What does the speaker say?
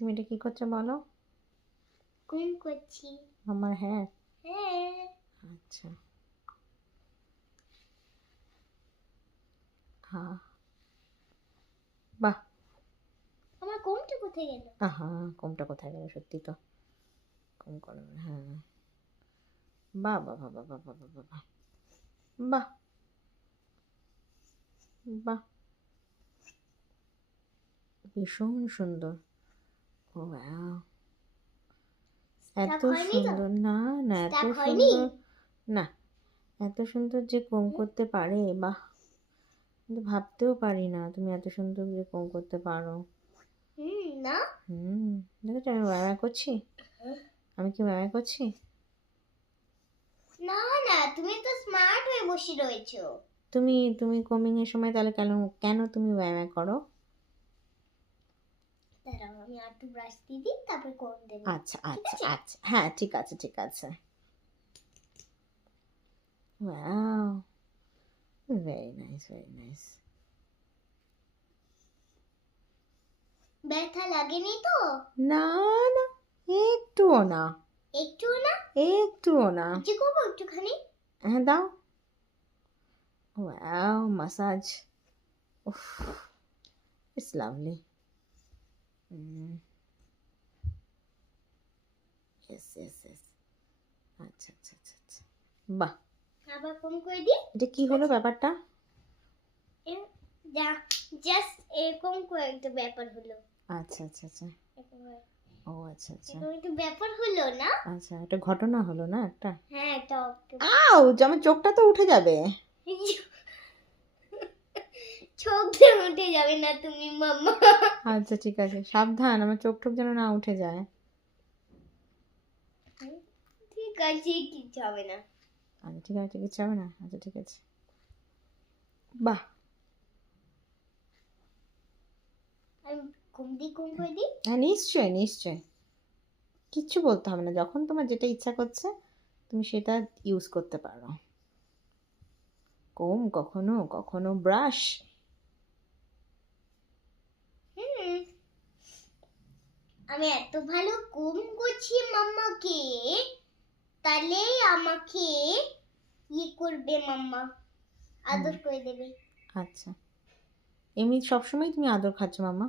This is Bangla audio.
তুমি এটা কি করছো বলো? কোন করছি? আমার হ্যাঁ। হ্যাঁ। আচ্ছা, হ্যাঁ, বাহ। আমার কোমটা কোথায় গেল? আহা, কোমটা কোথায় গেল? সত্যি তো কোম করো, হ্যাঁ। বাহ বাহ বাহ বাহ বাহ বাহ বাহ বাহ, বাহ বাহ, ভীষণ সুন্দর। ও ওয়াও, এত সুন্দর। না না, এত সুন্দর না, এত সুন্দর যে কোম করতে পারে, বাহ। কিন্তু ভাবতেও পারি না তুমি এত সুন্দর যে কোম করতে পারো। না দেখেছো আমি ব্যায়াম করছি? আমি কি ব্যায়াম করছি? না না, তুমি তো স্মার্ট হয়ে বসে রয়েছো। তুমি তুমি কোমিং এর সময় তাহলে কেন কেন তুমি ব্যায়াম করো? দাঁড়াও, আমি একটু ব্রাশ দিয়ে দিই, তারপর কোন দেব। আচ্ছা আচ্ছা আচ্ছা, হ্যাঁ ঠিক আছে ঠিক আছে। Wow, very nice very nice. ব্যথা লাগেনি তো? না না, একটুও না, একটুও না? একটুও না। যে করবো একটুখানি? হ্যাঁ দাও। ওয়াও, মাসাজ, উফ, it's lovely. Yes yes yes. আচ্ছা আচ্ছা আচ্ছা আচ্ছা, বাহ। আবার কম করে দিই। এটা কি হলো ব্যাপারটা? জাস্ট এরকম করে একটা ব্যাপার হলো। আচ্ছা আচ্ছা আচ্ছা, ও আচ্ছা আচ্ছা একটু ব্যাপার হলো না? আচ্ছা, একটা ঘটনা হলো না একটা? হ্যাঁ, একটা আউচ, আমার চোখটা তো উঠে যাবে। চোখ দিয়ে উঠে যাবে না তুমি মাম্মা। আচ্ছা ঠিক আছে, সাবধান, আমার চোখ টোক যেন না উঠে যায়। ঠিক আছে, কিচ্ছু হবে না। আচ্ছা ঠিক আছে, কিছু হবে না। আচ্ছা ঠিক আছে, বাহ। আমি কম করে দিই। হ্যাঁ নিশ্চয়ই নিশ্চয়ই, কিচ্ছু বলতে হবে না, যখন তোমার যেটা ইচ্ছা করছে তুমি সেটা ইউজ করতে পারো। কোম কখনো কখনো ব্রাশ। আমি এত ভালো কম করছি মাম্মাকে, তাহলে আমাকে করবে মাম্মা, আদর করে দেবে। আচ্ছা, এমনি সবসময় তুমি আদর খাচ্ছ মাম্মা?